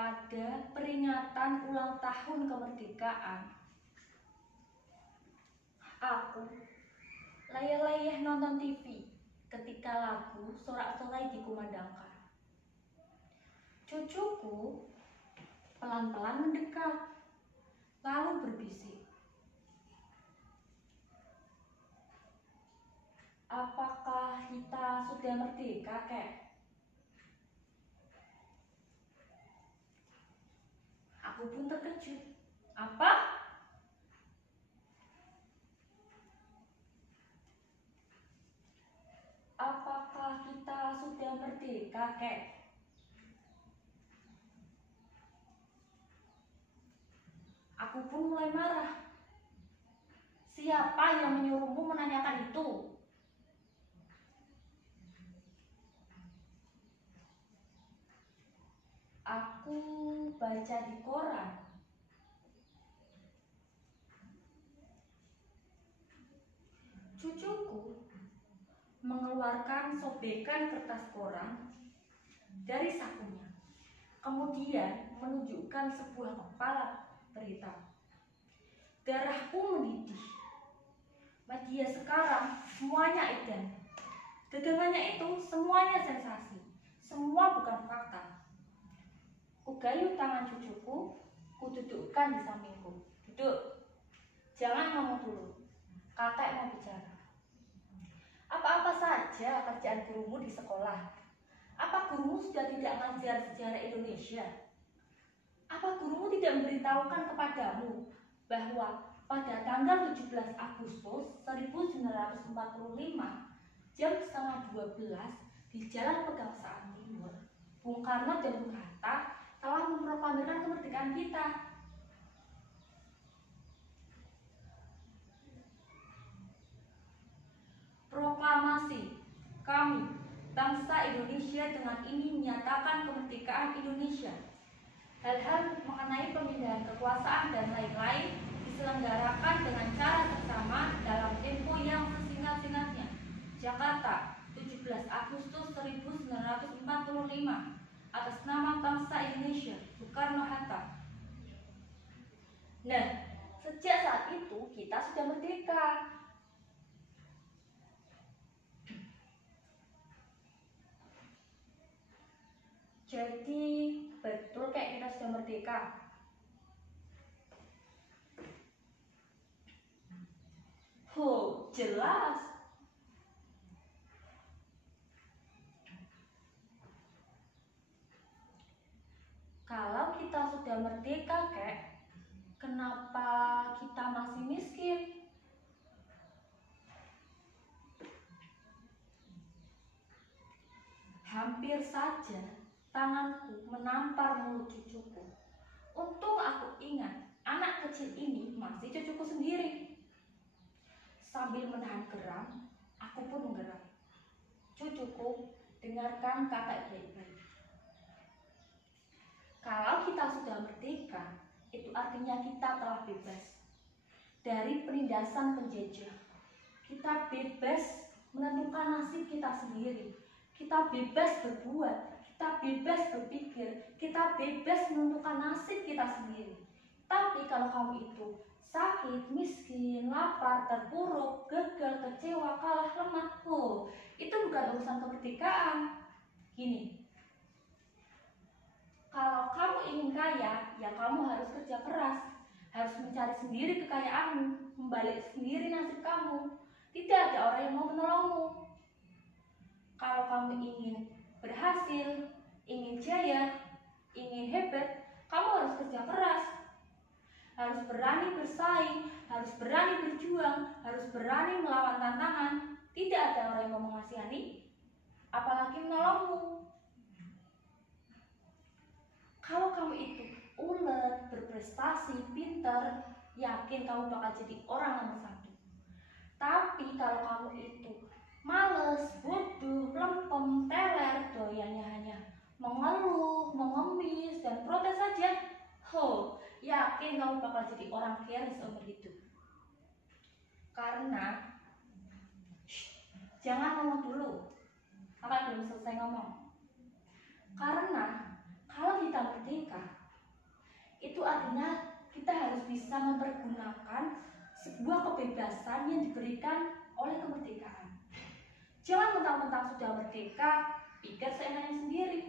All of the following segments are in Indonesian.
pada peringatan ulang tahun kemerdekaan, aku layah-layah nonton TV ketika lagu Sorak-Sorai dikumandangkan. Cucuku pelan-pelan mendekat, lalu berbisik, "Apakah kita sudah merdeka, Kek?" Aku pun terkejut. "Apa? Apakah kita sudah merdeka, Kek?" Aku pun mulai marah. "Siapa yang menyuruhmu menanyakan itu?" "Aku baca di koran." Cucuku mengeluarkan sobekan kertas koran dari sakunya, kemudian menunjukkan sebuah kepala berita. Darahku mendidih. Media sekarang semuanya edan. Dagangannya itu semuanya sensasi. Semua bukan fakta. Kugayuh tangan cucuku, kududukkan di sampingku. "Duduk. Jangan ngomong dulu. Kakek mau bicara. Apa-apa saja kerjaan gurumu di sekolah? Apa gurumu sudah tidak mengajar sejarah Indonesia? Apa gurumu tidak memberitahukan kepadamu bahwa pada tanggal 17 Agustus 1945 jam setengah 12 di Jalan Pegangsaan Timur, Bung Karno dan Bung Hatta telah memproklamirkan kemerdekaan kita?" "Proklamasi kami, bangsa Indonesia dengan ini menyatakan kemerdekaan Indonesia. Hal-hal mengenai pemindahan kekuasaan dan lain-lain diselenggarakan dengan cara bersama dalam tempo yang sesingkat-singkatnya. Jakarta, 17 Agustus 1945. Atas nama bangsa Indonesia, Soekarno-Hatta." Nah, sejak saat itu kita sudah merdeka. Jadi betul kayak kita sudah merdeka? Jelas. Kalau kita sudah merdeka, Kek, kenapa kita masih miskin? Hampir saja tanganku menampar mulut cucuku. Untung aku ingat anak kecil ini masih cucuku sendiri. Sambil menahan geram, aku pun menggeram. "Cucuku, dengarkan kakak baik-baik. Kalau kita sudah merdeka, itu artinya kita telah bebas dari penindasan penjajah. Kita bebas menentukan nasib kita sendiri. Kita bebas berbuat, kita bebas berpikir, kita bebas menentukan nasib kita sendiri. Tapi kalau kamu itu sakit, miskin, lapar, terpuruk, gagal, kecewa, kalah, lemah, itu bukan urusan kemerdekaan. Gini, kalau kamu ingin kaya, ya kamu harus kerja keras, harus mencari sendiri kekayaanmu, membalik sendiri nasib kamu. Tidak ada orang yang mau menolongmu. Kalau kamu ingin berhasil, ingin jaya, ingin hebat, kamu harus kerja keras. Harus berani bersaing, harus berani berjuang, harus berani melawan tantangan. Tidak ada orang yang mau mengasihani, apalagi menolongmu. Kalau kamu itu ulet, berprestasi, pinter, yakin kamu bakal jadi orang nomor 1. Tapi kalau kamu itu males, bodoh, lempem, teler, doyannya hanya mengeluh, mengemis, dan protes saja, yakin kamu bakal jadi orang kere seumur hidup. Karena jangan ngomong dulu, kakak belum selesai ngomong. Karena Kalau kita merdeka, itu artinya kita harus bisa mempergunakan sebuah kebebasan yang diberikan oleh kemerdekaan. Jangan mentang-mentang sudah merdeka, pikir seenaknya sendiri,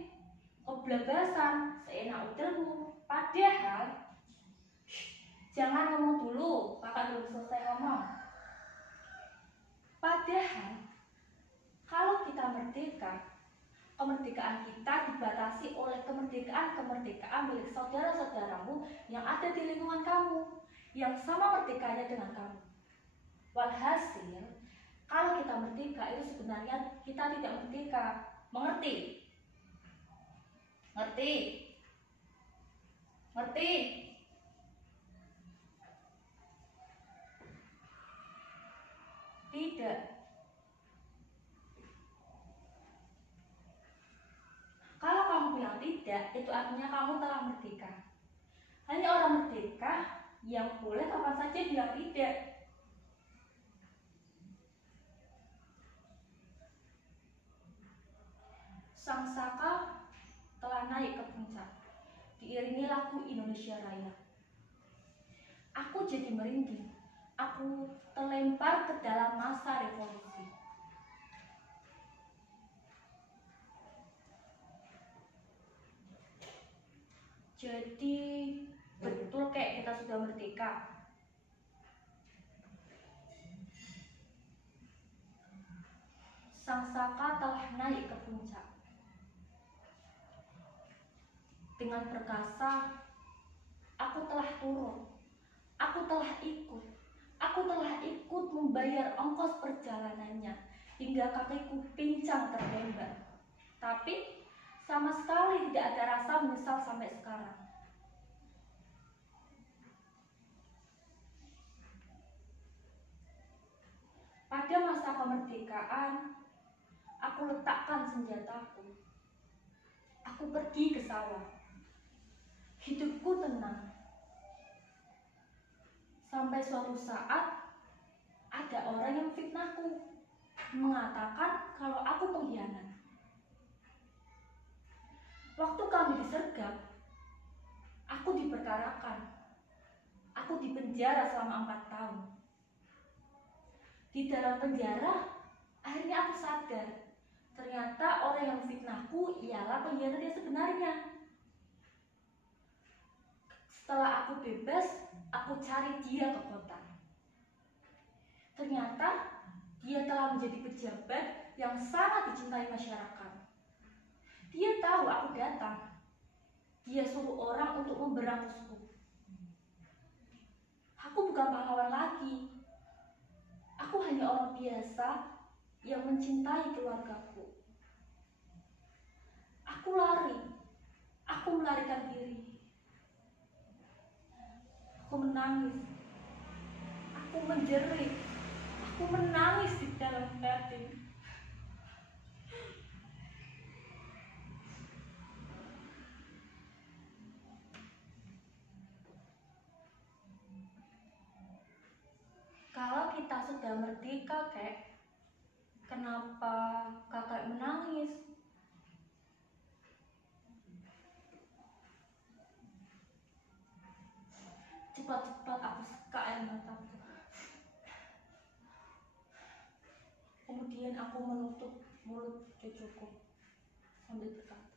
kebablasan, seenak udelmu. Padahal, jangan ngomong dulu, kakak belum selesai ngomong. Padahal, kalau kita merdeka, kemerdekaan kita dibatasi oleh kemerdekaan milik saudara-saudaramu yang ada di lingkungan kamu, yang sama merdekanya dengan kamu. Walhasil, kalau kita merdeka itu sebenarnya kita tidak merdeka. Mengerti? Ngerti? Ngerti? Tidak. Kalau kamu bilang tidak, itu artinya kamu telah merdeka. Hanya orang merdeka yang boleh kapan saja bilang tidak. Sang saka telah naik ke puncak, diiringi lagu Indonesia Raya. Aku jadi merinding, aku terlempar ke dalam masa revolusi. Jadi betul kayak kita sudah merdeka. Sang saka telah naik ke puncak. Dengan perkasa, aku telah turun. Aku telah ikut membayar ongkos perjalanannya hingga kakiku pincang tertembak. Tapi sama sekali tidak ada rasa menyesal sampai sekarang. Pada masa kemerdekaan, aku letakkan senjataku. Aku pergi ke sawah. Hidupku tenang. Sampai suatu saat ada orang yang fitnahku, mengatakan kalau aku pengkhianat. Waktu kami disergap, aku diperkarakan. Aku dipenjara selama 4 tahun. Di dalam penjara, akhirnya aku sadar, ternyata orang yang fitnahku ialah pengkhianat yang sebenarnya. Setelah aku bebas, aku cari dia ke kota. Ternyata dia telah menjadi pejabat yang sangat dicintai masyarakat. Dia tahu aku datang. Dia suruh orang untuk memberangusku. Aku bukan pahlawan lagi. Aku hanya orang biasa yang mencintai keluargaku. Aku lari. Aku melarikan diri. Aku menangis. Aku menjerit. Aku menangis di dalam batin. Kalau kita sudah merdeka, Kek, kenapa kakak menangis? Cepat-cepat aku seka air mataku. Kemudian aku menutup mulut cucuku sambil berkata,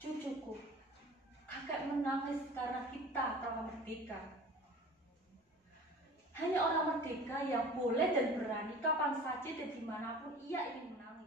"Cucuku, kakak menangis karena kita telah merdeka. Hanya orang merdeka yang boleh dan berani kapan saja dan dimanapun ia ingin menangis.